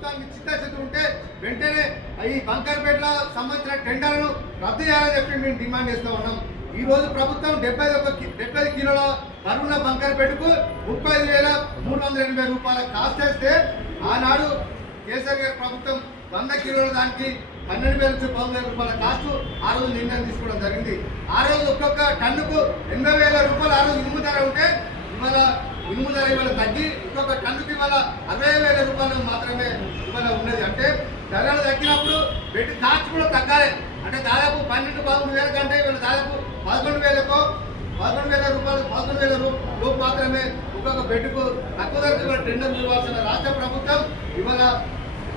ప్రభుత్వానికి చిత్తశుద్ధి ఉంటే వెంటనే ఈ బంకర్పేటలో సంబంధించిన టెండర్లను రద్దు చేయాలని చెప్పి మేము డిమాండ్ చేస్తూ ఉన్నాం. ఈ రోజు ప్రభుత్వం 75 కిలోల బరువుల బంకర్పేటకు 35,380 రూపాయల కాస్ట్ వేస్తే ఆనాడు కేసీఆర్ గారి ప్రభుత్వం 100 కిలోల దానికి 12,000 నుంచి 15,000 రూపాయల కాస్ట్ ఆ రోజు నిర్ణయం తీసుకోవడం జరిగింది. ఆ రోజు ఒక్కొక్క టన్నుకు 80,000 రూపాయలు ఆ రోజు ఇనుము ధర ఉంటే ఇవాళ ఇనుము ధర ఇవాళ తగ్గి ఒక్కొక్క టన్నుకి ఇవాళ 60,000 రూపాయలు మాత్రమే ఇవాళ ఉన్నది. అంటే ధరలు తగ్గినప్పుడు బెడ్ కాస్ట్ కూడా తగ్గాలి. అంటే దాదాపు 12,000-13,000 కంటే ఇవాళ దాదాపు 11,000 రూపాయలు 11,000 రూపాయలు మాత్రమే ఒక్కొక్క బెడ్కు తక్కువ ధరకు టెండర్ ఇవ్వాల్సిన రాష్ట్ర ప్రభుత్వం ఇవాళ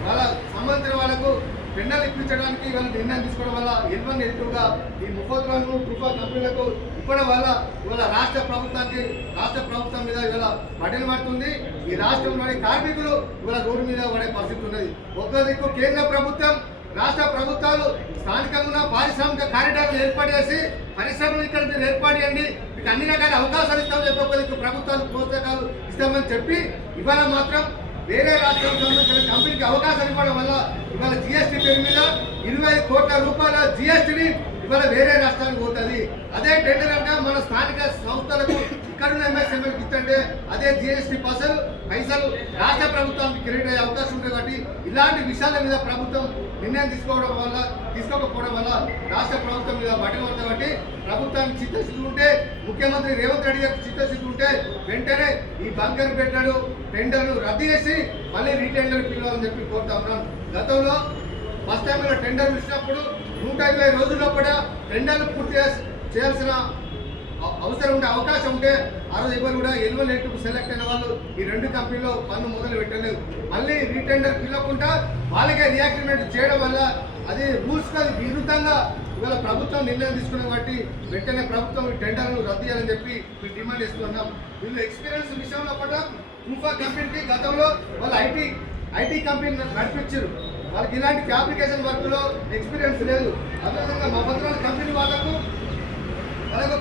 వాళ్ళ సంబంధించిన వాళ్ళకు టెండర్లు ఇప్పించడానికి ఇవాళ నిర్ణయం తీసుకోవడం వల్ల ఎన్వన్గా ఈ ముఖోత్రాలను తుఫా కంపెనీలకు ఇవ్వడం వల్ల ఇవాళ రాష్ట్ర ప్రభుత్వం మీద ఇవాళ బట్టలు పడుతుంది. ఈ రాష్ట్రంలోని కార్మికులు ఇవాళ రోడ్డు మీద పడే పరిస్థితి ఉన్నది. ఒక్క దిక్కు కేంద్ర ప్రభుత్వం రాష్ట్ర ప్రభుత్వాలు స్థానికంగా పారిశ్రామిక కారిడార్లు ఏర్పాటు చేసి పరిశ్రమలు ఇక్కడ మీరు ఏర్పాటు చేయండి, మీకు అన్ని రకాల అవకాశాలు ఇస్తామని చెప్పి ఒక దిక్కు ప్రభుత్వాలు ప్రోత్సాహాలు ఇస్తామని చెప్పి ఇవాళ మాత్రం వేరే రాష్ట్రాలకు సంబంధించిన కంపెనీకి అవకాశం ఇవ్వడం వల్ల ఇవాళ జిఎస్టీ పేరు మీద 25 కోట్ల రూపాయల జిఎస్టీని ఇవాళ వేరే రాష్ట్రానికి పోతుంది. అదే టెండర్ అంటే మన స్థానిక సంస్థలకు ఇక్కడున్న ఎంఎస్ఎంఎల్కి ఇచ్చంటే అదే జిఎస్టీ పైసలు రాష్ట్ర ప్రభుత్వానికి క్రెడిట్ అయ్యే అవకాశం ఉంటుంది. కాబట్టి ఇలాంటి విషయాల మీద ప్రభుత్వం నిర్ణయం తీసుకోకపోవడం వల్ల రాష్ట్ర ప్రభుత్వం మీద బట్టలు కాబట్టి ప్రభుత్వానికి చిత్తశుద్ధి ఉంటే ముఖ్యమంత్రి రేవంత్ రెడ్డి గారికి చిత్తశుద్ధి ఉంటే వెంటనే ఈ బంకర్పేటను టెండర్ను రద్దు చేసి మళ్ళీ రీటెండర్ పిలవాలని చెప్పి కోరుతా ఉన్నాను. గతంలో ఫస్ట్ టైం టెండర్ ఇచ్చినప్పుడు 120 రోజుల్లో కూడా టెండర్లు పూర్తి చేయాల్సిన అవసరం ఉంటే అవకాశం ఉంటే ఆ రోజు ఎవరు కూడా ఎన్వల్ సెలెక్ట్ అయిన వాళ్ళు ఈ 2 కంపెనీలో పన్ను మొదలు పెట్టలేదు. మళ్ళీ రీటెండర్ పిలవకుండా వాళ్ళకే రియాక్టివేట్ చేయడం వల్ల అది రూల్స్కి విరుద్ధంగా ఇవాళ ప్రభుత్వం నిర్ణయం తీసుకున్న కాబట్టి వెంటనే ప్రభుత్వం ఈ టెండర్ను రద్దు చేయాలని చెప్పి మేము డిమాండ్ చేస్తున్నాం. వీళ్ళు ఎక్స్పీరియన్స్ విషయంలో కూడా తుఫా కంపెనీకి గతంలో వాళ్ళు ఐటీ కంపెనీ నడిపించారు. వాళ్ళకి ఇలాంటి ఫ్యాబ్రికేషన్ వర్క్లో ఎక్స్పీరియన్స్ లేదు. అదేవిధంగా మా భద్రాల కంపెనీ వాళ్ళకు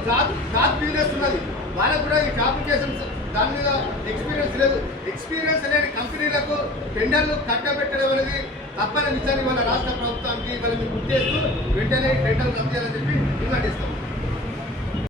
జాబ్ బిజినెస్ ఉన్నది, వాళ్ళకు కూడా ఈ ఫ్యాబ్రికేషన్ దాని మీద ఎక్స్పీరియన్స్ లేదు. ఎక్స్పీరియన్స్ లేని కంపెనీలకు టెండర్లు కట్టబెట్టడం అనేది తప్పని విషయాన్ని వాళ్ళ రాష్ట్ర ప్రభుత్వానికి వాళ్ళని గుర్తు చేస్తూ వెంటనే టెండర్లు రద్దు చేయాలని చెప్పి డిమాండ్ చేస్తాం.